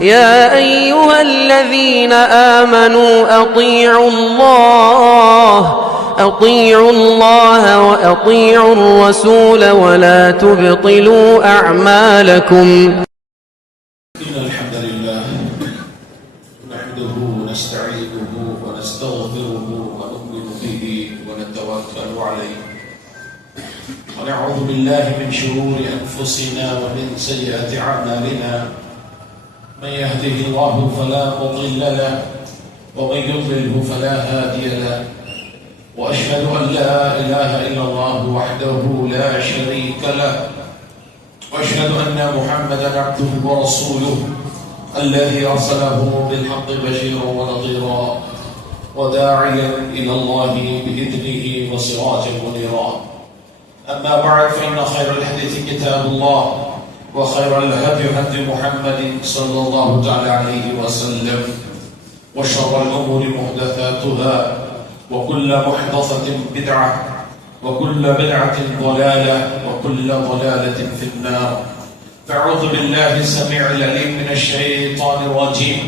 يا أيها الذين آمنوا أطيعوا الله وأطيعوا الرسول ولا تبطلوا أعمالكم. إن الحمد لله نحمده ونستعينه ونستغفره ونؤمن به ونتوكل عليه ونعوذ بالله من شرور أنفسنا ومن سيئات أعمالنا. من يهده الله فلا مضل له ومن يضلله فلا هادي له وأشهد أن لا إله إلا الله وحده لا شريك له وأشهد أن محمدا عبده ورسوله الذي أرسله بالحق بشيرا ونظيرا وداعيا إلى الله بإذنه وسراجا منيرا. أما بعد فإن خير الحديث كتاب الله وخير الهدي هدي محمد صلى الله تعالى عليه وسلم وشر الأمور محدثاتها وكل محدثة بدعة وكل بدعة ضلالة وكل ضلالة في النار. فأعوذ بالله السميع العليم من الشيطان الرجيم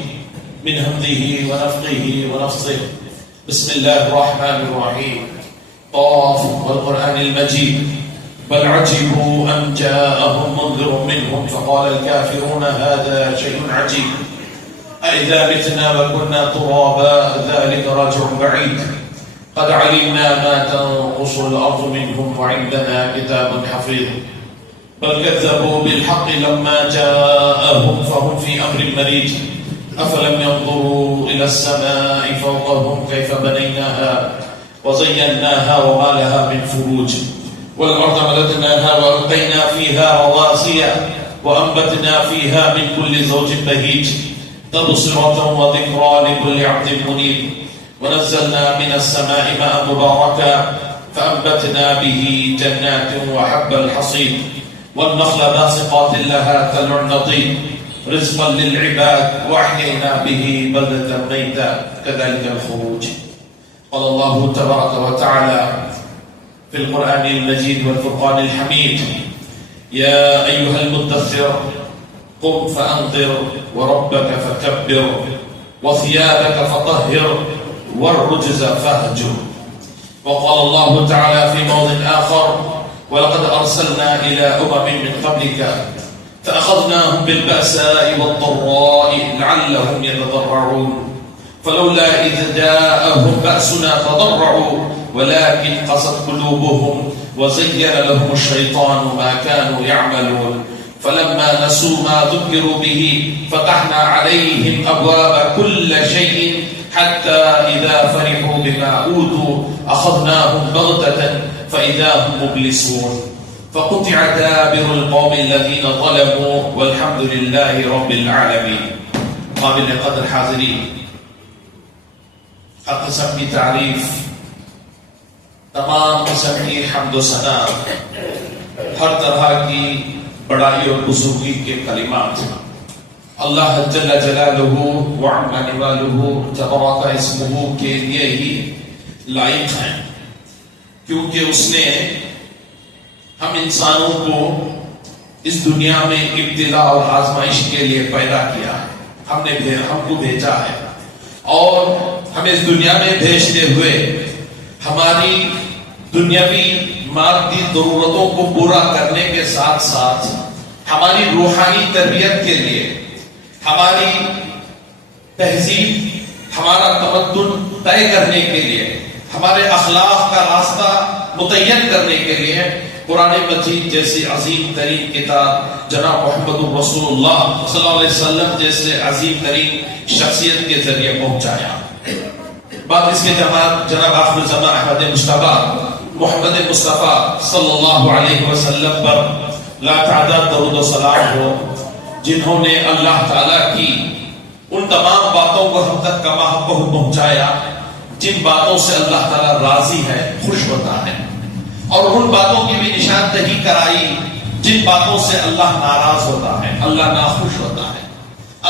من همزه ونفخه ونفثه. بسم الله الرحمن الرحيم. قاف والقرآن المجيد. بل عجبوا أن جاءهم منذر منهم فقال الكافرون هذا شيء عجيب أئذا متنا وكنا ترابا ذلك رجع بعيد قد علمنا ما تنقص الأرض منهم وعندنا كتاب حفيظ بل كذبوا بالحق لما جاءهم فهم في أمر مريج أفلم ينظروا إلى السماء فوقهم كيف بنيناها وزيناها وما لها من فروج والأرض مددناها وألقينا فيها رواسي وأنبتنا فيها من كل زوج بهيج تبصرة وذكرى لكل عبد منيب ونزلنا من السماء ماء مباركا فأنبتنا به جنات وحب الحصيد والنخل باسقات لها طلع نضيد رزقا للعباد وأحيينا به بلدة ميتا كذلك الخروج. قال الله تبارك وتعالى في القرآن المجيد والفرقان الحميد يا أيها المدثر قم فأنذر وربك فكبر وثيابك فطهر والرجز فاهجر. وقال الله تعالى في موضع آخر ولقد أرسلنا إلى من قبلك فأخذناهم بالبأساء والضراء لعلهم يتضرعون فلولا إذ جاءهم بأسنا تضرعوا ولكن قست قلوبهم وزين لهم الشيطان ما كانوا يعملون فلما نسوا ما ذكروا به فتحنا عليهم أبواب كل شيء حتى إذا فرحوا بما أوتوا أخذناهم بغتة فإذا هم مبلسون فقطع دابر القوم الذين ظلموا والحمد لله رب العالمين. قابل قدر حاضرین، ہر قسم کی تعریف، تمام قسم کی حمد و ثنا، ہر طرح کی بڑائی اور بزرگی کے کلمات اللہ جل جلالہ وعلا نوالہ تبارک اسمہ کے لیے ہی لائق ہیں، کیونکہ اس نے ہم انسانوں کو اس دنیا میں ابتلا اور آزمائش کے لیے پیدا کیا ہے، ہم کو بھیجا ہے اور ہمیں اس دنیا میں بھیجتے ہوئے ہماری دنیاوی مادی ضرورتوں کو پورا کرنے کے ساتھ ساتھ ہماری روحانی تربیت کے لیے، ہماری تہذیب، ہمارا تمدن طے کرنے کے لیے، ہمارے اخلاق کا راستہ متعین کرنے کے لیے قرآن مجید جیسی عظیم ترین کتاب، جناب محمد رسول اللہ صلی اللہ علیہ وسلم جیسے عظیم ترین شخصیت کے ذریعے پہنچایا. بعد اس کے جناب آخر الزمان احمد مصطفیٰ محمد مصطفیٰ صلی اللہ علیہ وسلم پر لا تعداد درود و سلام ہو، جنہوں نے اللہ تعالیٰ کی ان تمام باتوں کو ہم تک کما حق پہنچایا جن باتوں سے اللہ تعالیٰ راضی ہے، خوش ہوتا ہے، اور ان باتوں کی بھی نشاندہی کرائی جن باتوں سے اللہ ناراض ہوتا ہے، اللہ ناخوش ہوتا ہے،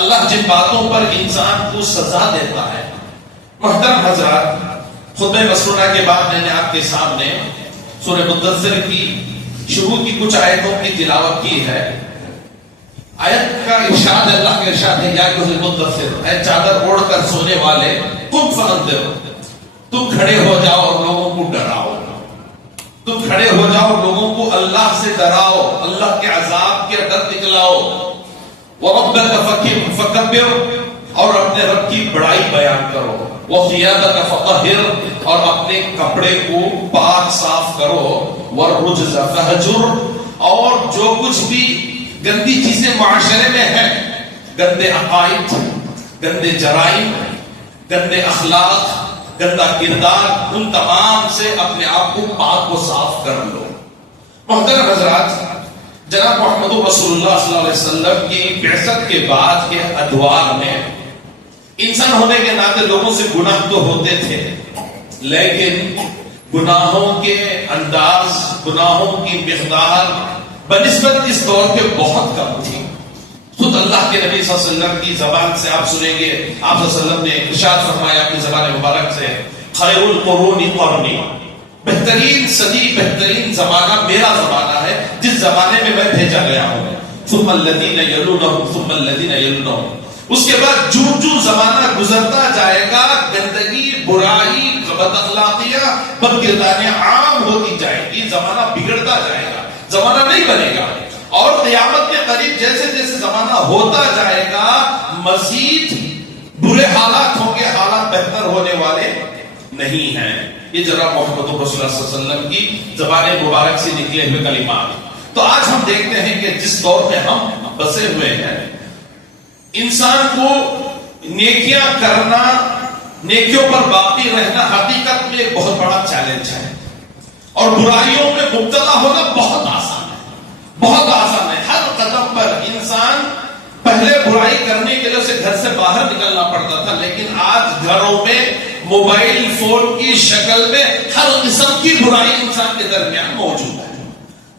اللہ جن باتوں پر انسان کو سزا دیتا ہے. محترم حضرات، خطبہ مسنونہ کے بعد میں نے آپ کے سامنے سورہ مدثر کی شروع کی کچھ آیتوں کی تلاوت کی ہے. آیت کا ارشاد ہے، اللہ کا ارشاد ہے، یا ایھا المدثر، اے چادر اوڑھ کر سونے والے، قم فانذر، تم کھڑے ہو جاؤ اور لوگوں کو ڈراؤ، تم کھڑے ہو جاؤ لوگوں کو اللہ سے ڈراؤ، اللہ کے عذاب کے ڈر دکھلاؤ، وَرَبَّكَ فَكَبِّرْ، اور اپنے رب کی بڑائی بیان کرو، وَثِيَابَكَ فَطَهِّرْ، اور اپنے کپڑے کو پاک صاف کرو، وَالرُّجْزَ فَهْجُرْ، اور جو کچھ بھی گندی چیزیں معاشرے میں ہیں، گندے عقائد، گندے جرائم، گندے اخلاق، گندا کردار، ان تمام سے اپنے آپ کو پاک و صاف کر لو۔ محترم حضرات، جناب محمد رسول اللہ صلی اللہ علیہ وسلم کی بعثت کے بعد کے ادوار میں انسان ہونے کے ناطے لوگوں سے گناہ تو ہوتے تھے، لیکن گناہوں کے انداز، گناہوں کی مقدار بنسبت اس دور کے بہت کم تھی۔ خود اللہ کے نبی صلی اللہ علیہ وسلم کی زبان سے آپ سنیں گے، آپ صلی اللہ علیہ وسلم نے ارشاد فرمایا اپنی زبان مبارک سے، خیر القرون قرنی، بہترین صدی، بہترین زمانہ میرا زمانہ ہے جس زمانے میں میں بھیجا گیا ہوں، ثم الذین یلونہم ثم الذین یلونہم، اس کے بعد جو جو زمانہ گزرتا جائے گا گندگی، برائی، بد اخلاقیاں، بد کرداریاں عام ہوتی جائے گی، زمانہ بگڑتا جائے گا، زمانہ نہیں بنے گا، اور قیامت کے قریب جیسے جیسے زمانہ ہوتا جائے گا مزید برے حالات ہوں گے، حالات بہتر ہونے والے نہیں ہیں۔ یہ جناب محمد رسول اللہ صلی اللہ علیہ وسلم کی زبان مبارک سے نکلے ہوئے کلمات۔ تو آج ہم دیکھتے ہیں کہ جس دور میں ہم بسے ہوئے ہیں، انسان کو نیکیاں کرنا، نیکیوں پر باقی رہنا حقیقت میں ایک بہت بڑا چیلنج ہے، اور برائیوں میں مبتلا ہونا بہت آسان ہے، بہت آسان ہے۔ ہر قدم پر انسان پہلے برائی کرنے کے لیے اسے گھر سے باہر نکلنا پڑتا تھا، لیکن آج گھروں میں موبائل فون کی شکل میں ہر قسم کی برائی انسان کے درمیان موجود ہے۔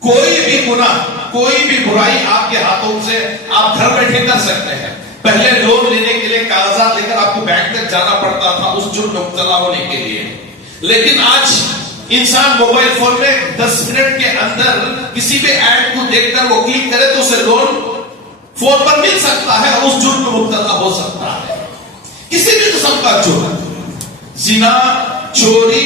کوئی بھی گناہ، کوئی بھی برائی آپ کے ہاتھوں سے آپ گھر بیٹھے کر سکتے ہیں۔ پہلے لون لینے کے لیے کاغذات لے کر آپ کو بینک تک جانا پڑتا تھا اس جرم میں مبتلا ہونے کے لیے، لیکن آج انسان موبائل فون میں 10 منٹ کے اندر کسی بھی ایڈ کو دیکھ کر وہ کلک کرے تو اسے لون فون پر مل سکتا ہے، اس جرم میں مبتلا ہو سکتا ہے۔ کسی بھی قسم کا جرم، زنا، چوری،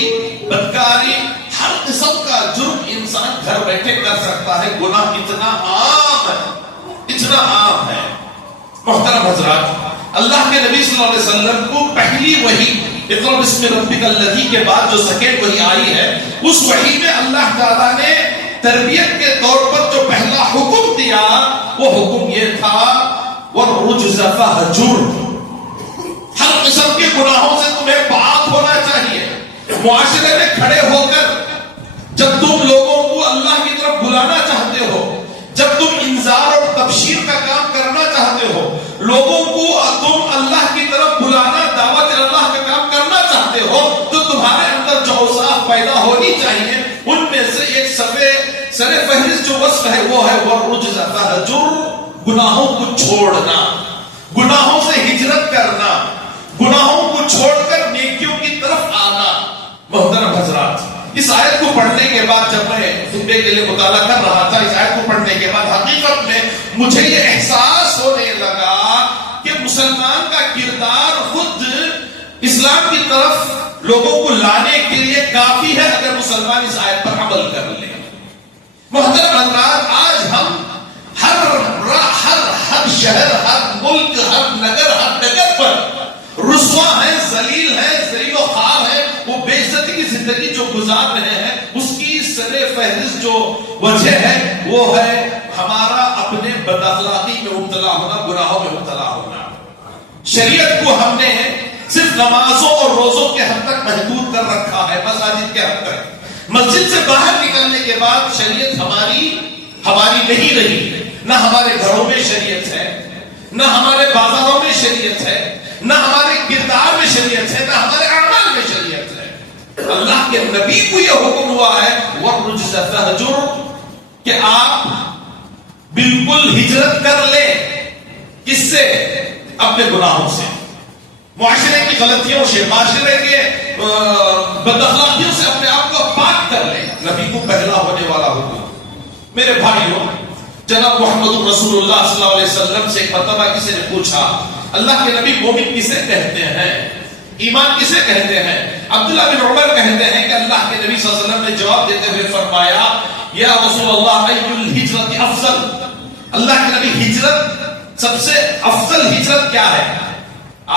بدکاری، ہر قسم کا جرم انسان گھر بیٹھے کر سکتا ہے۔ گناہ اتنا عام ہے، اتنا عام ہے۔ محترم حضرات، اللہ کے نبی صلی اللہ علیہ وسلم کو پہلی وحی اقرأ بسم ربک الذی کے بعد جو سیکنڈ وحی آئی ہے، اس وحی میں اللہ تعالیٰ نے تربیت کے طور پر جو پہلا حکم دیا وہ حکم یہ تھا وَالرُّجْزَ فَهْجُرْ، ہر قسم کے گناہوں سے تمہیں پاک ہونا چاہیے۔ معاشرے میں کھڑے ہو کر جب تم لوگوں کو اللہ کی طرف بلانا چاہتے ہو، جب تم انذار اور تبشیر کا کام کرنا چاہتے ہو، لوگوں کو تم اللہ کی طرف بلانا، دعوت اللہ کا کام کرنا چاہتے ہو، تو تمہارے اندر جو اوصاف پیدا ہونی چاہیے ان میں سے ایک سر فہرست جو وصف ہے وہ ہے وَالرُّجْزَ فَهْجُرْ، گناہوں کو چھوڑنا، گناہوں سے ہجرت کرنا، گناہوں کو چھوڑ کر نیکیوں کی طرف آنا۔ محترم حضرات، اس آیت کو پڑھنے کے بعد جب میں خطبے کے لیے مطالعہ کر رہا تھا، اس آیت کو پڑھنے کے بعد حقیقت میں مجھے یہ احساس ہونے لگا کہ مسلمان کا کردار خود اسلام کی طرف لوگوں کو لانے کے لیے کافی ہے اگر مسلمان اس آیت پر عمل کر لے۔ محترم حضرات، آج ہم ہر شہر، ہر ملک، ہر نگر، ہر ڈگر پر رسوا ہیں، ذلیل ہیں، ذلیل و خوار ہیں، وہ بے عزتی کی زندگی جو گزار رہے ہیں، اس کی سر فہرست جو وجہ ہے وہ ہے ہمارا اپنے بد اخلاقی میں مبتلا ہونا، گناہوں میں مبتلا ہونا۔ شریعت کو ہم نے صرف نمازوں اور روزوں کے حد تک محدود کر رکھا ہے، مساجد کے حد تک۔ مسجد سے باہر نکلنے کے بعد شریعت ہماری نہیں رہی، نہ ہمارے گھروں میں شریعت ہے، نہ ہمارے بازاروں میں شریعت ہے، نہ ہمارے کردار میں شریعت ہے، نہ ہمارے اعمال میں شریعت ہے۔ اللہ کے نبی کو یہ حکم ہوا ہے وَالرُّجْزَ فَهْجُرْ، کہ آپ بالکل ہجرت کر لیں، کس سے؟ اپنے گناہوں سے، معاشرے کی غلطیوں سے، معاشرے کے بد اخلاقیوں سے اپنے آپ کو پاک کر لیں۔ نبی کو پہلا ہونے والا حکم۔ میرے بھائیوں، جناب محمد رسول اللہ صلی اللہ علیہ وسلم سے ایک مرتبہ کسی نے پوچھا اللہ کے نبی مومن کسے کہتے ہیں، ایمان کسے کہتے ہیں؟ عبداللہ بن عمر کہتے ہیں کہ اللہ کے نبی صلی اللہ علیہ وسلم نے جواب دیتے ہوئے فرمایا یا رسول اللہ ای الہجرت افضل، اللہ کے نبی ہجرت سب سے افضل ہجرت کیا ہے؟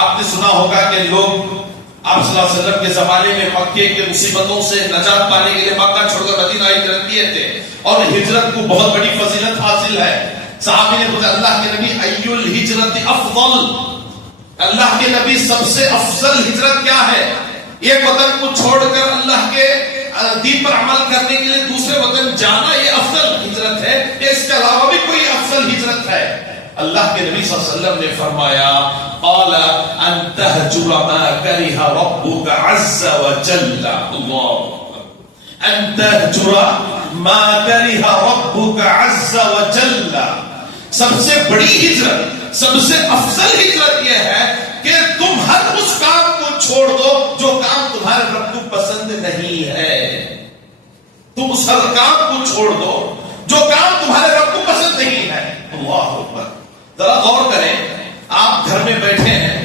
آپ نے سنا ہوگا کہ لوگ آپ صلی اللہ علیہ وسلم کے زمانے میں مکے کے مصیبتوں سے نجات پانے کے لیے مکہ چھوڑ کر مدینہ ہجرت کیے تھے اور ہجرت کو بہت بڑی فضیلت حاصل ہے۔ صحابی نے پوچھا اللہ کے نبی ای الہجرت افضل، اللہ کے نبی سب سے افضل ہجرت کیا ہے؟ ایک وطن کو چھوڑ کر اللہ کے دین پر عمل کرنے کے لیے دوسرے وطن جانا یہ افضل ہجرت ہے، اس کے علاوہ بھی کوئی افضل ہجرت ہے؟ اللہ کے نبی صلی اللہ علیہ وسلم نے فرمایا قال ان تهجر ما كره ربك عز وجل، اللہ ان تهجر ما كره ربك عز وجل، سب سے بڑی ہجرت، سب سے افضل ہجرت یہ ہے کہ تم ہر اس کام کو چھوڑ دو جو کام تمہارے رب کو پسند نہیں ہے، تم اس ہر کام کو چھوڑ دو جو کام تمہارے رب کو پسند نہیں ہے۔ اللہ اکبر، ذرا غور کریں، آپ گھر میں بیٹھے ہیں،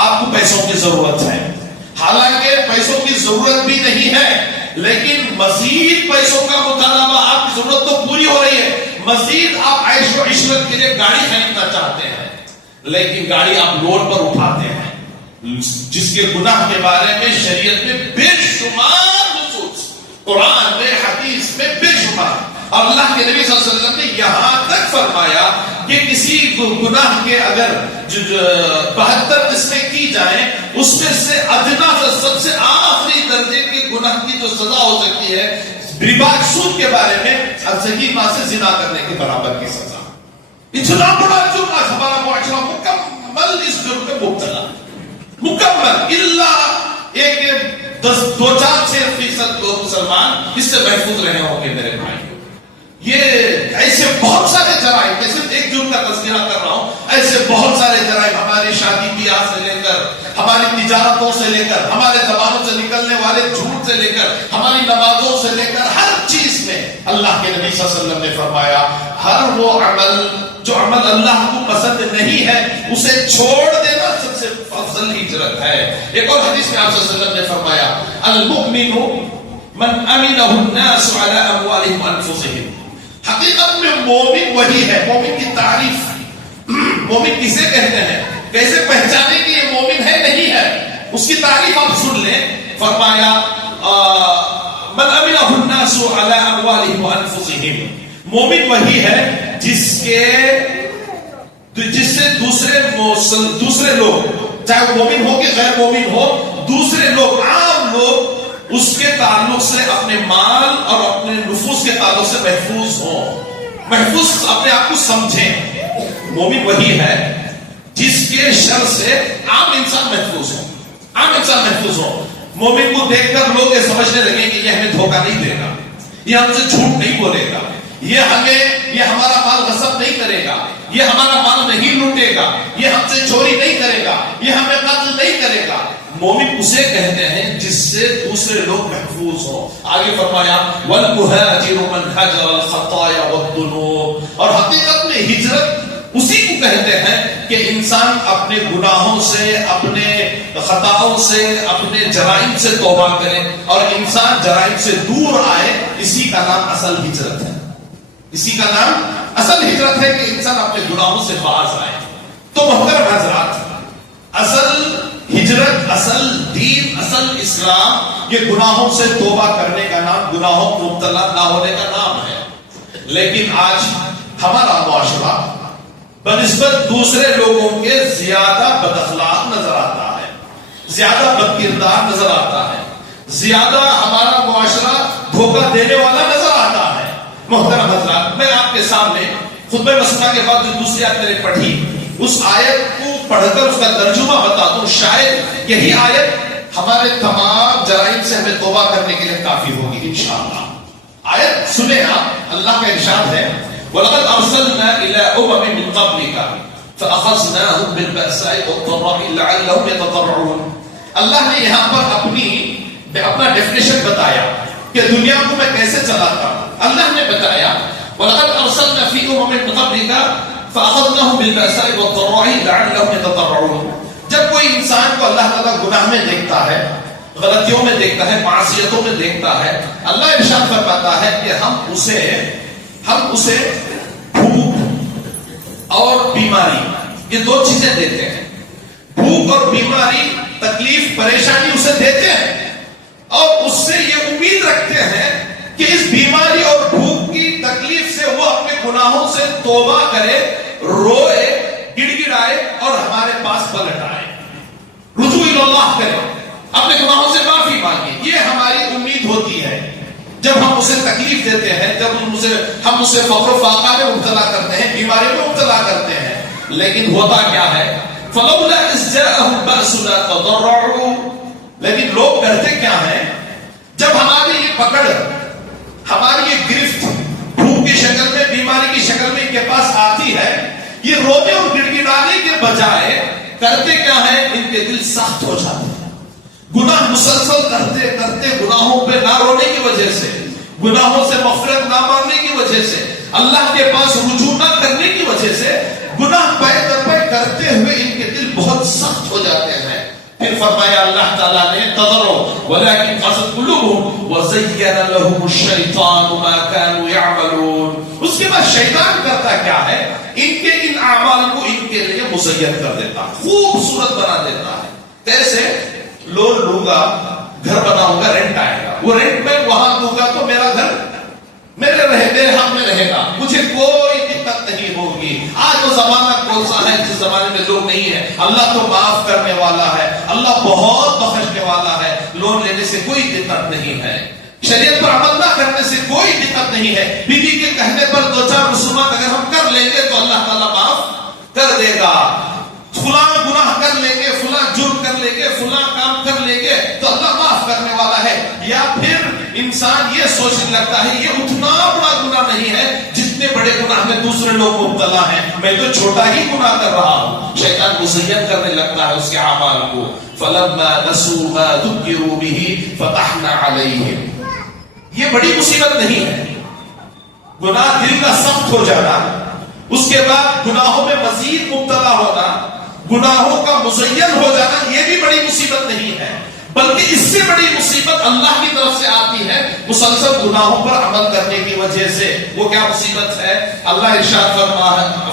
آپ کو پیسوں کی ضرورت ہے، حالانکہ پیسوں کی ضرورت بھی نہیں ہے لیکن مزید پیسوں کا مطالبہ، آپ کی ضرورت تو پوری ہو رہی ہے، مزید آپ عیش و عشرت کے لیے گاڑی خریدنا چاہتے ہیں لیکن گاڑی آپ لوڈ پر اٹھاتے ہیں جس کے گناہ کے بارے میں شریعت میں بے شمار نصوص، قرآن میں، حدیث میں بے شمار، اور اللہ کے نبی صلی اللہ علیہ وسلم نے یہاں تک فرمایا کہ کسی گناہ کے اگر 72 قسمیں کی جائیں اس میں سے ادنا سے سب سے آخری درجے کے گناہ کی جو سزا ہو سکتی ہے ربا سود کے بارے میں صحیح ماں سے زنا کرنے کے برابر کی سزا، اتنا بڑا جرم آج ہمارا معاشرہ مکمل اس جرم پہ مبتلا، مکمل، الا ایک 2-4-6% لوگ مسلمان اس سے محفوظ رہے ہوں گے میرے بھائی۔ یہ ایسے بہت سارے جرائم، میں صرف ایک جرم کا تذکرہ کر رہا ہوں، ایسے بہت سارے جرائم ہماری شادی بیاہ سے لے کر، ہماری تجارتوں سے لے کر، ہمارے زبانوں سے نکلنے والے جھوٹ سے لے کر، ہماری نمازوں سے لے کر، ہر چیز میں اللہ کے نبی صلی اللہ علیہ وسلم نے فرمایا ہر وہ عمل جو عمل اللہ کو پسند نہیں ہے اسے چھوڑ دینا سب سے افضل ہجرت ہے۔ ایک اور حدیث میں آپ صلی اللہ علیہ وسلم نے فرمایا المؤمن من امنه الناس على اموالهم وانفسهم، حقیقت میں مومن وہی ہے، مومن کی تعریف، مومن کسے کہتے ہیں، کیسے پہچانے کہ یہ مومن ہے نہیں ہے، اس کی تعریف آپ سن لیں، فرمایا من امنه الناس على اموالهم وانفسهم، مومن وہی ہے جس سے دوسرے لوگ، چاہے وہ مومن ہو کہ غیر مومن ہو، دوسرے لوگ، عام لوگ اس کے تعلق سے اپنے مال اور اپنے نفوس کے تعلق سے محفوظ ہوں، محفوظ اپنے آپ کو سمجھیں۔ مومن وہی ہے جس کے شر سے عام انسان محفوظ ہو، عام انسان محفوظ ہو۔ مومن کو دیکھ کر لوگ یہ سمجھنے لگیں کہ یہ ہمیں دھوکہ نہیں دے گا، یہ ہم سے جھوٹ نہیں بولے گا، یہ ہمارا مال غصب نہیں کرے گا، یہ ہمارا مال نہیں لوٹے گا، یہ ہم سے چوری نہیں کرے گا، یہ ہمیں قتل نہیں کرے گا۔ مومن اسے کہتے ہیں جس سے دوسرے لوگ محفوظ ہوں۔ آگے فرمایا وَالْمُهَاجِرُ مَنْ هَجَرَ الْخَطَايَا وَالذُّنُوبَ، اور حقیقت میں ہجرت اسی کو کہتے ہیں کہ انسان اپنے گناہوں سے، اپنے خطاؤں سے، اپنے جرائم سے توبہ کرے اور انسان جرائم سے دور آئے، اسی کا نام اصل ہجرت ہے، اسی کا نام اصل ہجرت ہے کہ انسان اپنے گناہوں سے باز آئے۔ تو محترم حضرات، اصل ہجرت، اصل دین، اصل اسلام یہ گناہوں سے توبہ کرنے کا نام، گناہوں کو مبتلا نہ ہونے کا نام ہے۔ لیکن آج ہمارا معاشرہ بنسبت دوسرے لوگوں کے زیادہ بد اخلاق نظر آتا ہے، زیادہ بد کردار نظر آتا ہے، زیادہ ہمارا معاشرہ دھوکہ دینے والا نظر آتا ہے۔ محترم حضرات، میں آپ کے سامنے خطبہ مسئلہ کے بعد جو دوسری آیت میں نے پڑھی اس آیت کو پڑھ کر اس کا ترجمہ بتا دوں، شاید یہی آیت ہمارے تمام جرائم سے ہمیں توبہ کرنے کے لیے کافی ہوگی انشاءاللہ۔ آیت سنیں آپ، اللہ کا ارشاد ہے وَلَقَدْ أَرْسَلْنَا إِلَىٰ أُمَمٍ مِّن قَبْلِكَ فَأَخَذْنَاهُم بِالْبَأْسَاءِ وَالضَّرَّاءِ لَعَلَّهُمْ يَتَضَرَّعُونَ۔ اللہ نے یہاں پر اپنا ڈیفینیشن بتایا کہ دنیا کو میں کیسے چلاتا ہوں۔ اللہ نے بتایا وَلَقَدْ أَرْسَلْنَا فِي أُمَمٍ مِّن قَبْلِكَ فَأَخَذْنَاهُم بِالْبَأْسَاءِ وَالضَّرَّاءِ لَعَلَّهُمْ يَتَضَرَّعُونَ. جب کوئی انسان کو اللہ تعالیٰ گناہ میں دیکھتا ہے، غلطیوں میں دیکھتا ہے، معصیتوں میں دیکھتا ہے، اللہ ارشاد فرماتا ہے کہ ہم اسے بھوک اور بیماری، یہ دو چیزیں دیتے ہیں. بھوک اور بیماری، تکلیف، پریشانی اسے دیتے ہیں اور اس سے یہ امید رکھتے ہیں کہ اس بیماری اور بھوک کی تکلیف سے وہ اپنے گناہوں سے توبہ کرے، روئے، گڑ گڑائے اور ہمارے پاس پلٹ آئے، رجوع اللہ کرے، اپنے گناہوں سے معافی مانگے. یہ ہماری امید ہوتی ہے جب ہم اسے تکلیف دیتے ہیں، جب ہم اسے فقر و فاقہ میں مبتلا کرتے ہیں، بیماری میں مبتلا کرتے ہیں. لیکن ہوتا کیا ہے؟ فَلَوْلَا إِذْ جَاءَهُم بَأْسُنَا تَضَرَّعُوا. لیکن لوگ کرتے کیا ہیں؟ جب ہماری یہ پکڑ، ہماری یہ گرفت بھوک کی شکل میں، بیماری کی شکل میں ان کے پاس آتی ہے، یہ رونے اور گڑ گڑانے کے بجائے کرتے کیا ہے؟ ان کے دل سخت ہو جاتے ہیں. گناہ مسلسل کرتے کرتے، گناہوں پہ نہ رونے کی وجہ سے، گناہوں سے مغفرت نہ مانگنے کی وجہ سے، اللہ کے پاس رجوع نہ کرنے کی وجہ سے، گناہ پے در پے کرتے ہوئے ان کے دل بہت سخت ہو جاتے ہیں. پھر فرمایا اللہ تعالیٰ نے تضروا ولكن قست قلوبهم وزين لهم الشيطان ما كانوا يعملون. اس کے بعد شیطان کرتا کیا ہے؟ ان کے ان اعمال کو ان کے لیے مزین کر دیتا، خوبصورت بنا دیتا ہے. کیسے؟ لون لوں گا، گھر بناؤں گا، رینٹ آئے گا، وہ رینٹ میں وہاں دوں گا تو میرا گھر میرے ہاتھ میں رہے گا، مجھے کوئی دقت نہیں ہوگی. آج وہ زمانہ کون سا ہے جس زمانے میں لوگ نہیں ہے؟ اللہ تو معاف کرنے والا ہے، اللہ بہت بخشنے والا ہے. لون لینے سے کوئی دقت نہیں ہے، شریعت پر عمل نہ کرنے سے کوئی دقت نہیں ہے. بیوی کے کہنے پر دو چار رسومات اگر ہم کر لیں گے تو اللہ تعالیٰ معاف کر دے گا. فلاں گناہ کر لیں گے، فلاں جرم کر لیں گے، فلاں کام کر لیں گے تو اللہ معاف کرنے والا ہے. یا پھر انسان یہ سوچنے لگتا ہے یہ اتنا بڑا گناہ نہیں ہے جتنے بڑے گناہ میں دوسرے لوگ مبتلا ہیں، میں تو چھوٹا ہی گناہ کر رہا ہوں. شیطان مزین کرنے لگتا ہے اس کے اعمال کو. فَلَمَّا نَسُوا مَا ذُكِّرُوا بِهِ فَتَحْنَا عَلَيْهِمْ. یہ بڑی مصیبت نہیں ہے گناہ دل کا سخت ہو جانا، اس کے بعد گناہوں میں مزید مبتلا ہونا، گناہوں کا مزین ہو جانا، یہ بھی بڑی مصیبت نہیں ہے. بلکہ اس سے بڑی مصیبت اللہ کی طرف سے آتی ہے مسلسل گناہوں پر عمل کرنے کی وجہ سے. وہ کیا مصیبت ہے؟ اللہ ارشاد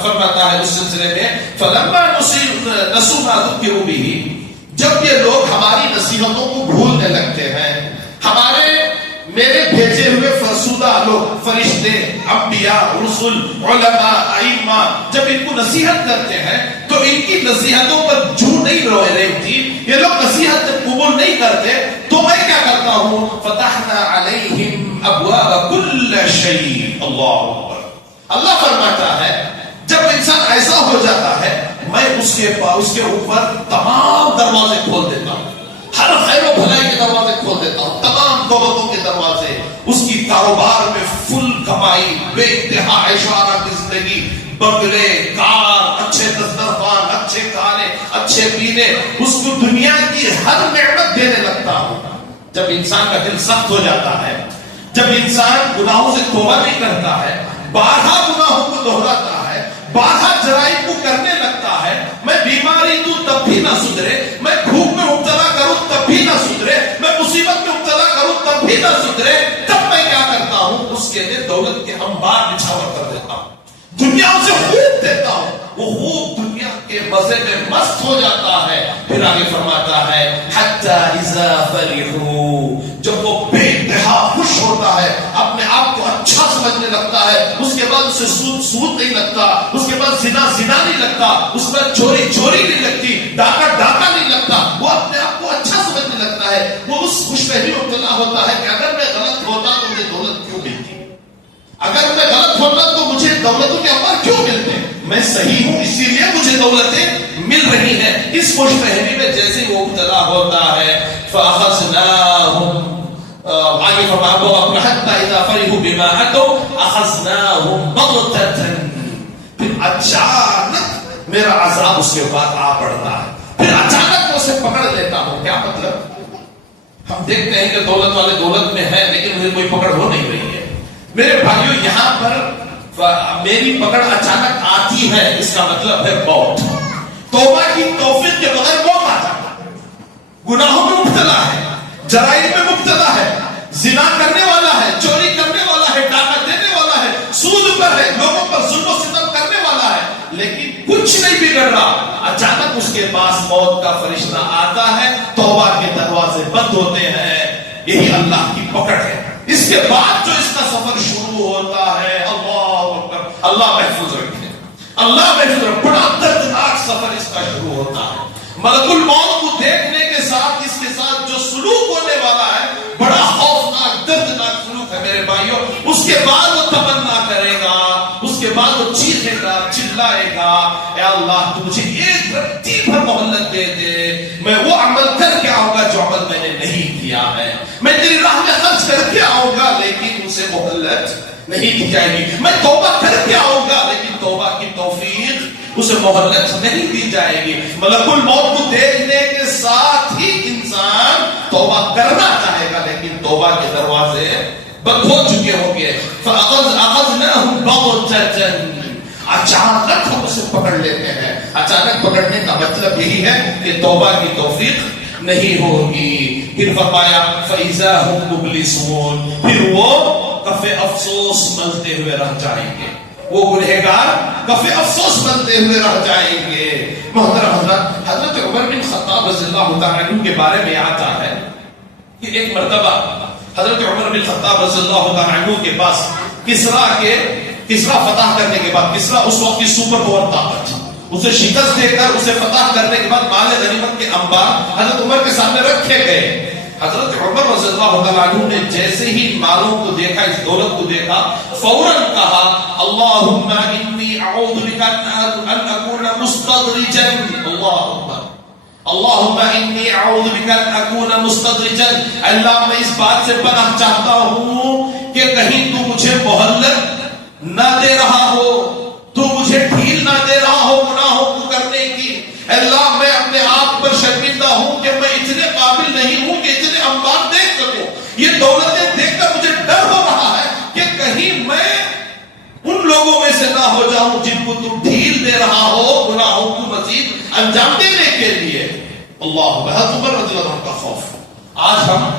فرماتا ہے اس سلسلے میں فَلَمَّا نَسُوا مَا ذُكِّرُوا بِهِ. جب یہ لوگ ہماری نصیحتوں کو بھولنے لگتے ہیں، میرے بھیجے ہوئے فرسودہ لوگ، فرشتے، انبیاء، رسل، علماء، ائمہ جب ان کو نصیحت کرتے ہیں تو ان کی نصیحتوں پر جو نہیں رہتی، یہ لوگ نصیحت جب قبول نہیں کرتے تو میں کیا کرتا ہوں؟ فتحنا علیہم ابواب کل شیء. اللہ اکبر. اللہ فرماتا ہے جب انسان ایسا ہو جاتا ہے میں اس کے اوپر تمام دروازے کھول دیتا ہوں، ہر خیر و بھلائی کے دروازے کھول دیتا ہوں، تمام دولتوں کے دروازے. اس کی کاروبار میں فل کمائی، بے انتہا عیش و آرام کی زندگی، بنگلے، کار، اچھے دسترخوان، اچھے کھانے، اچھے پینے، اس کو دنیا کی ہر نعمت دینے لگتا ہوں. جب انسان کا دل سخت ہو جاتا ہے، جب انسان گناہوں سے توبہ نہیں کرتا ہے، بارہا گناہوں کو دہراتا ہے، بارہا جرائم کو کرنے لگتا ہے، میں بیماری دوں تب بھی نہ سدھرے، میں بھوک میں مبتلا کروں تب بھی نہ سدھرے، میں مصیبت میں مبتلا کروں تب بھی نہ سدھرے، تب میں کیا کرتا ہوں؟ اس کے لیے دولت کے انبار نچھاور کر دیتا ہوں، دنیا سے خوب دیتا ہوں، وہ خوب دنیا کے مزے میں مست ہو جاتا ہے. پھر آگے فرماتا ہے حتی اذا فرحوا، جب وہ بے انتہا خوش ہوتا ہے، اپنے آپ کو اچھا سمجھنے لگتا ہے، اس کے بعد اسے سود نہیں لگتا، اس کے بعد زنا نہیں لگتا، اس پر چوری نہیں لگتی، ڈاکہ نہیں لگتا، وہ اپنے آپ کو اچھا سمجھنے لگتا ہے. وہ اس خوش فہمی میں مبتلا ہوتا ہے کہ اگر میں غلط ہوتا تو مجھے دولت کیوں ملتی، اگر میں غلط ہوتا تو مجھے دولتوں کے انبار کیوں ملتے، میں صحیح ہوں اسی لیے مجھے دولتیں مل رہی ہیں. اس خوش فہمی میں جیسے وہ مبتلا ہوتا ہے فَأَخَذْنَاهُمْ، آگے فرمایا حَتَّى إِذَا فَرِحُوا بِمَا أَتَوْا أَخَذْنَاهُمْ بَغْتَةً. پھر اچانک میرا عذاب اس کے بعد آ پڑتا ہے، پھر اچانک میں اسے پکڑ لیتا ہوں. کیا مطلب؟ ہم دیکھتے ہیں کہ دولت والے دولت میں ہے لیکن انہیں کوئی پکڑ ہو نہیں رہی ہے. میرے بھائیوں، یہاں پر میری پکڑ اچانک آتی ہے، اس کا مطلب ہے موت. توبہ کی توفیق کے بغیر موت آ جاتا ہے. گناہوں میں مبتلا ہے، جرائم میں مبتلا ہے، زنا کرنے والا ہے، چوری کرنے والا ہے، ڈاکہ دینے والا ہے، سود پر ہے، لوگوں پر ظلم و ستم کرنے والا ہے، لیکن کچھ نہیں بگڑ رہا. اچانک اس کے پاس موت کا فرشتہ آتا ہے، توبہ کے دروازے بند ہوتے ہیں. یہی اللہ کی پکڑ ہے. اس کے بعد جو اس کا سفر شروع ہوتا ہے، اللہ اکبر، اللہ محفوظ رکھے، اللہ محفوظ رکھے. بڑا دردناک سفر اس کا شروع ہوتا ہے. ملک الموت کو دیکھنے کے ساتھ اس کے ساتھ جو سلوک ہونے والا ہے، بڑا خوفناک دردناک سلوک ہے میرے بھائیوں. اس کے بعد وہ تمنا کرے گا، اس کے بعد وہ چیخے گا، چلائے گا، اے اللہ تو مجھے ایک رتی بھر مہلت دے دے، میں وہ عمل کر کے آؤں گا جو عمل میں نے نہیں کیا ہے. میں تیری راہ میں خرچ کر کے آؤں گا لیکن اسے مہلت نہیں دی جائے گی. میں توبہ کر کے آؤں گا لیکن توبہ کی توفیق اسے مہلت نہیں دی جائے گی. ملک الموت کو دیکھنے کے ساتھ ہی انسان توبہ کرنا چاہے گا لیکن توبہ کے دروازے بند ہو چکے ہوں گے. فَأَخَذْنَاهُمْ بَغْتَةً، اچانک ہم اسے پکڑ لیتے ہیں. اچانک پکڑنے کا مطلب یہی ہے کہ توبہ کی توفیق نہیں ہوگی. پھر فرمایا فَإِذَا هُمْ مُبْلِسُونَ، پھر وہ کف افسوس ملتے ہوئے رہ جائیں گے. وہ گنہگار کف افسوس ملتے ہوئے رہ جائیں گے. محترم حضرت، حضرت عمر بن خطاب رضی اللہ تعالی عنہ کے بارے میں آتا ہے کہ ایک مرتبہ حضرت عمر بن خطاب رضی اللہ تعالی عنہ کے پاس کسرا فتح کرنے کے بعد، کسرا اس وقت کی سپر پاور طاقت، اسے شکست دے کر اسے فتح کرنے کے بعد مال غنیمت کے انبار حضرت عمر کے سامنے رکھے گئے. حضرت عمر رضی اللہ تعالی عنہ نے جیسے ہی مالوں کو دیکھا، اس دولت کو دیکھا، فوراً کہا اللہم انی اعوذ بک ان اکون مستدرجا. اللہ اکبر. اللہم انی اعوذ بک ان اکون مستدرجا. اللہ میں اس بات سے پناہ چاہتا ہوں کہ کہیں تو مجھے مہلت نہ دے رہا ہو، تو مجھے ڈھیل نہ دے رہا ہو گناہوں کو کرنے کی. اللہ میں اپنے آپ پر شرمندہ ہوں کہ میں اتنے قابل نہیں ہوں کہ اتنے انبار دیکھ سکوں. یہ دولتیں دیکھ کر مجھے ڈر ہو رہا ہے کہ کہیں میں ان لوگوں میں سے نہ ہو جاؤں جن کو تو ڈھیل دے رہا ہو گناہوں کو مزید انجام دینے کے لیے. اللہ بہت عمر رضی اللہ عنہ کا خوف. آج ہم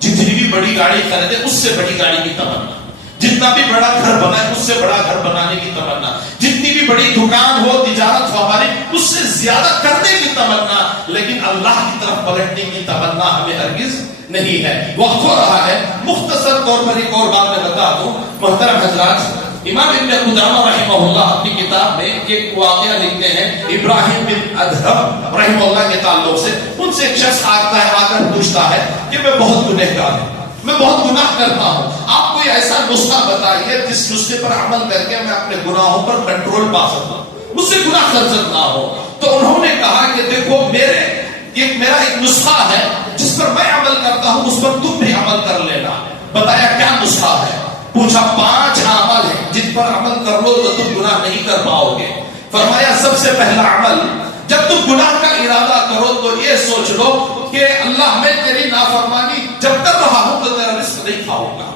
جتنی بھی بڑی گاڑی خریدیں اس سے بڑی گاڑی کی تمنا، جتنا بھی بڑا گھر بنا ہے اس سے بڑا گھر بنانے کی تمنا، جتنی بھی بڑی دکان ہو تجارت ہو ہماری اس سے زیادہ کرنے کی تمنا، لیکن اللہ کی طرف پلٹنے کی تمنا ہمیں ہرگز نہیں ہے. وقت ہو رہا ہے، مختصر طور پر ایک اور بات میں بتا دوں. محترم حضرات، امام ابن قدامہ رحمہ اللہ اپنی کتاب میں ایک واقعہ لکھتے ہیں ابراہیم بن ادھم رحمہ اللہ کے تعلق سے. ان سے ایک شخص آتا ہے، آ کر پوچھتا ہے کہ میں بہت گنہگار ہوں، میں بہت گناہ کرتا ہوں، آپ کوئی ایسا نسخہ بتائیے جس نسخے پر عمل کر کے میں اپنے گناہوں پر کنٹرول پا سکتا ہوں، مجھ سے گناہ سرزد نہ ہو. تو انہوں نے کہا کہ دیکھو میرا ایک نسخہ ہے جس پر میں عمل کرتا ہوں، اس پر تم بھی عمل کر لینا. بتایا کیا نسخہ ہے؟ پوچھا 5 عمل ہیں جن پر عمل کر لو تو تم گناہ نہیں کر پاؤ گے. فرمایا سب سے پہلا عمل، جب تم گناہ کا ارادہ کرو تو یہ سوچ لو کہ اللہ میں تیری نافرمانی جب کر رہا ہوں تو تیرا رزق نہیں کھاؤں گا.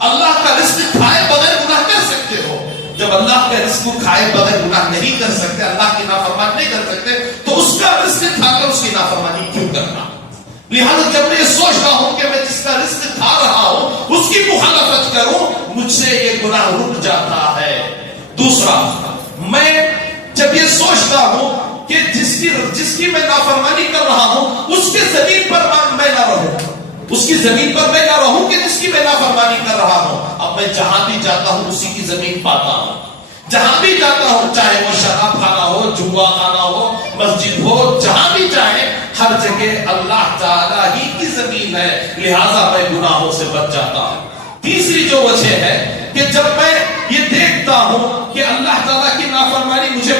اللہ کا رزق کھائے بغیر گناہ کر سکتے ہو. جب اللہ کے رزق کو کھائے بغیر گناہ نہیں کر سکتے، اللہ کی نافرمانی نہیں کر سکتے، تو اس کا رزق کھا کر اس کی نافرمانی کیوں کرنا؟ لہذا جب میں یہ سوچ رہا ہوں کہ میں جس کا رزق کھا رہا ہوں اس کی مخالفت کروں، مجھ سے یہ گناہ رک جاتا ہے. دوسرا، میں جب یہ سوچتا ہوں کہ جس کی میں نافرمانی کر رہا ہوں اس کے زمین پر میں نہ رہوں، اس کی زمین پر میں نہ رہوں کہ جس کی میں نافرمانی کر رہا ہوں. اب میں جہاں بھی جاتا ہوں اسی کی زمین پاتا ہوں. جہاں بھی جاتا ہوں، چاہے وہ شراب خانہ ہو، جوا خانہ ہو، مسجد ہو، جہاں بھی جائے ہر جگہ اللہ تعالیٰ ہی کی زمین ہے، لہذا میں گناہوں سے بچ جاتا ہوں. تیسری جو وجہ ہے کہ جب میں یہ دیکھتا ہوں کہ اللہ تعالیٰ کی نافرمانی مجھے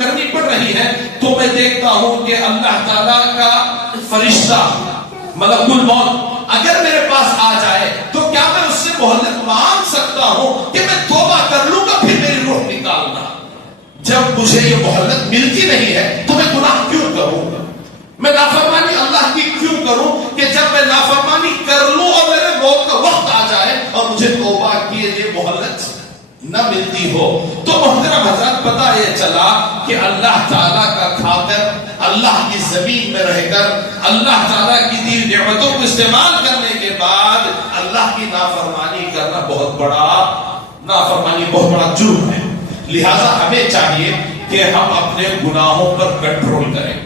کرنی پڑ رہی ہے تو میں دیکھتا ہوں کہ اللہ تعالیٰ کا فرشتہ ملک الموت اگر میرے پاس آ جائے تو کیا میں اس سے مہلت مانگ سکتا ہوں کہ میں توبہ کر لوں گا پھر میری روح نکالنا؟ جب مجھے یہ مہلت ملتی نہیں ہے تو میں گناہ کیوں کروں گا؟ میں نافرمانی اللہ کی کیوں کروں کہ جب میں نافرمانی کر لوں اور میرے موت کا وقت آ جائے اور مجھے توبہ کی یہ مہلت نہ ملتی نصیب ہو. تو محترم حضرات پتہ یہ چلا کہ اللہ تعالیٰ کا کھا کر, اللہ کی زمین میں رہ کر, اللہ تعالیٰ کی دی نعمتوں کو استعمال کرنے کے بعد اللہ کی نافرمانی کرنا بہت بڑا جرم ہے. لہذا ہمیں چاہیے کہ ہم اپنے گناہوں پر کنٹرول کریں,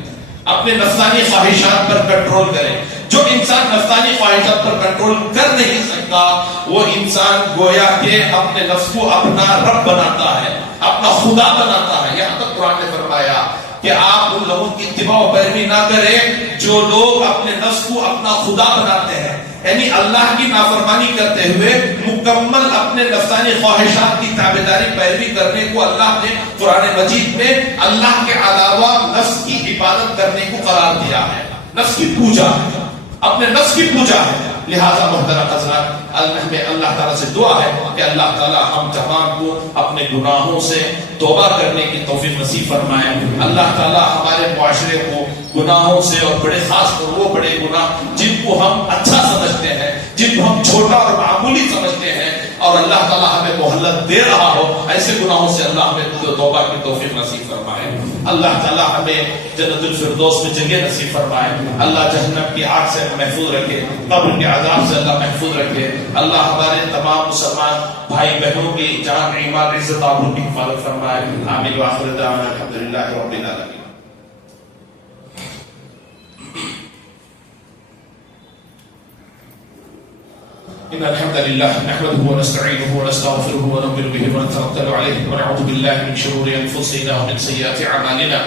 اپنے نفسانی خواہشات پر کنٹرول کریں. جو انسان نفسانی خواہشات پر کنٹرول کر نہیں سکتا وہ انسان گویا کہ اپنے نفس کو اپنا رب بناتا ہے, اپنا خدا بناتا ہے. یہاں تک قرآن نے فرمایا کہ آپ ان لوگوں کی اتباع و پیروی نہ کریں جو لوگ اپنے نفس کو اپنا خدا بناتے ہیں, یعنی اللہ کی نافرمانی کرتے ہوئے مکمل اپنے نفسانی خواہشات کی تابعداری پیروی کرنے کو اللہ نے قرآن مجید میں اللہ کے علاوہ نفس کی عبادت کرنے کو قرار دیا ہے. نفس کی پوجا ہے, اپنے نفس کی پوجا ہے. لہذا محترم حضرات ہمیں اللہ تعالیٰ سے دعا ہے کہ اللہ تعالیٰ ہم تمام کو اپنے گناہوں سے توبہ کرنے کی توفیق نصیب فرمائے. اللہ تعالیٰ ہمارے معاشرے کو گناہوں سے, اور بڑے خاص طور وہ بڑے گناہ جن کو ہم اچھا سمجھتے ہیں, جن کو ہم چھوٹا اور معمولی سمجھتے ہیں, اور اللہ تعالیٰ ہمیں مہلت دے رہا ہو, ایسے گناہوں سے اللہ ہمیں توبہ کی توفیق نصیب فرمائے. اللہ تعالیٰ ہمیں جنت الفردوس میں جگہ نصیب فرمائے. اللہ جہنم کی آگ سے محفوظ رکھے, قبر کے عذاب سے اللہ محفوظ رکھے. اللہ ہمارے تمام مسلمان بھائی بہنوں کی جان, ایمان, عزت, آبرو کی حفاظت فرمائے. آمین وآخر دعوانا الحمدللہ رب العالمین. إن الحمد لله نحمده ونستعينه ونستغفره ونؤمن به ونتوكل عليه ونعوذ بالله من شرور أنفسنا ومن سيئات أعمالنا.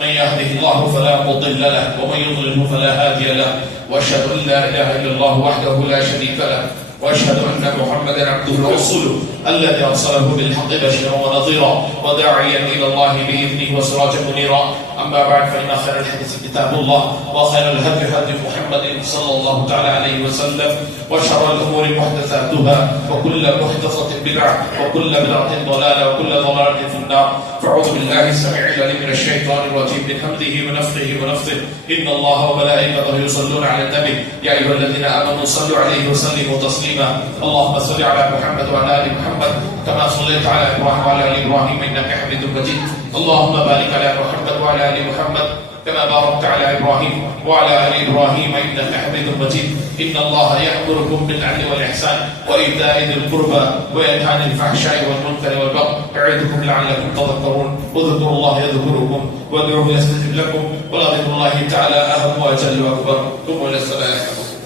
من يهده الله فلا مضل له ومن يضلله فلا هادي له, وأشهد أن لا إله إلا الله وحده لا شريك له, وأشهد أن محمدا عبده ورسوله الذي أرسله بالحق بشيرا ونظيرا وداعيا إلى الله بإذنه وسراجا منيرا. أما بعد فإن خير الحديث كتاب الله وخير الهدي هدي محمد صلى الله تعالى عليه وسلم, وشر الأمور محدثاتها وكل محدثة بدعة وكل بدعة ضلالة وكل ضلالة في النار. فأعوذ بالله السميع العليم من الشيطان الرجيم من همزه ونفخه ونفثه. إن الله وملائكته يصلون على النبي يا أيها الذين آمنوا صلوا عليه وسلموا تسليما. اللهم صل على محمد وعلى آل محمد كما صليت على إبراهيم وعلى آل إبراهيم إنك حميد مجيد. اللهم بارك على محمد وعلى آل محمد كما باركت على إبراهيم وعلى آل إبراهيم إنك حميد مجيد. إن الله يأمركم بالعدل والإحسان وإيتاء ذي القربى وينهى عن الفحشاء والمنكر والبغي يعظكم لعلكم تذكرون. اذكروا الله يذكركم وادعوه يستجب لكم ولذكر الله تعالى أهم وأجل وأكبر. قوموا إلى الصلاة.